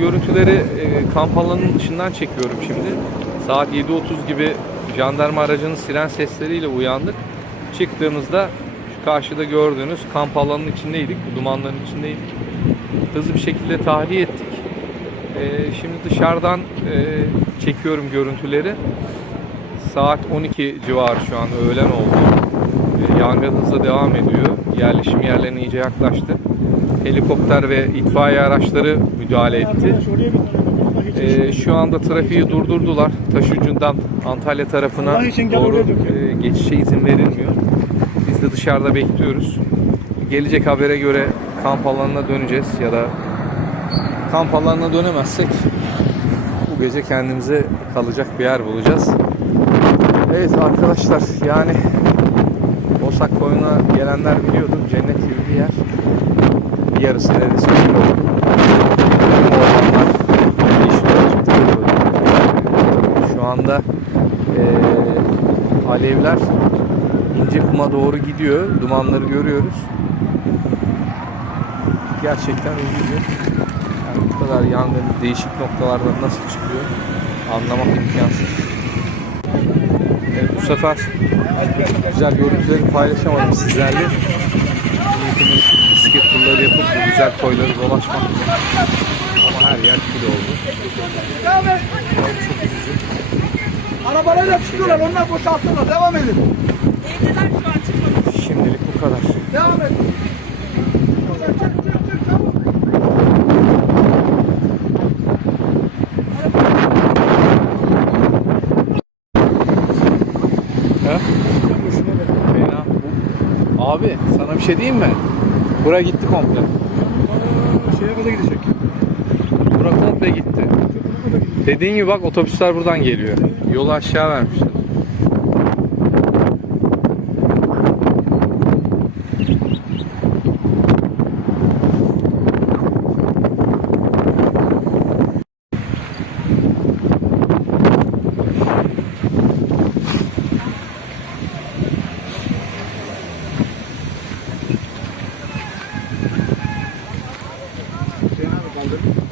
görüntüleri e, kamp alanının dışından çekiyorum şimdi. Saat 7.30 gibi jandarma aracının siren sesleriyle uyandık. Çıktığımızda şu karşıda gördüğünüz kamp alanının içindeydik. Bu dumanların içindeydik. Hızlı bir şekilde tahliye ettik. E, şimdi dışarıdan e, çekiyorum görüntüleri. Saat 12 civarı şu an öğlen oldu. E, Yangın hızla devam ediyor. Yerleşim yerlerine iyice yaklaştı. Helikopter ve itfaiye araçları müdahale etti. E, şu anda trafiği durdurdular. Taş ucundan Antalya tarafına doğru e, geçişe izin verilmiyor. Biz de dışarıda bekliyoruz. Gelecek habere göre kamp alanına döneceğiz ya da kamp alanına dönemezsek bu gece kendimize kalacak bir yer bulacağız. Evet arkadaşlar yani Osak koyuna gelenler biliyordu cennet gibi bir yer. Bir yarısı neredeyse öyle oldu. Tüm ormanlar. Şu anda eee, alevler ince kuma doğru gidiyor. Dumanları görüyoruz. Gerçekten üzücü. Yani bu kadar yangın değişik noktalardan nasıl çıkıyor anlamak imkansız. Bu sefer güzel görüntüleri paylaşamadım sizlerle. Niyetimiz bisiklet turları yapıp bu güzel koyları dolaşmak. Ama her yer kül oldu. Çok üzücü. Arabalarla çıkıyorlar onlar boşaltsınlar devam edin. Abi sana bir şey diyeyim mi? Bura gitti komple. Aa, Şeye kadar gidecek. Bura komple gitti. Dediğin gibi bak otobüsler buradan geliyor. Yolu aşağı vermişler. Şey abi kaldırın.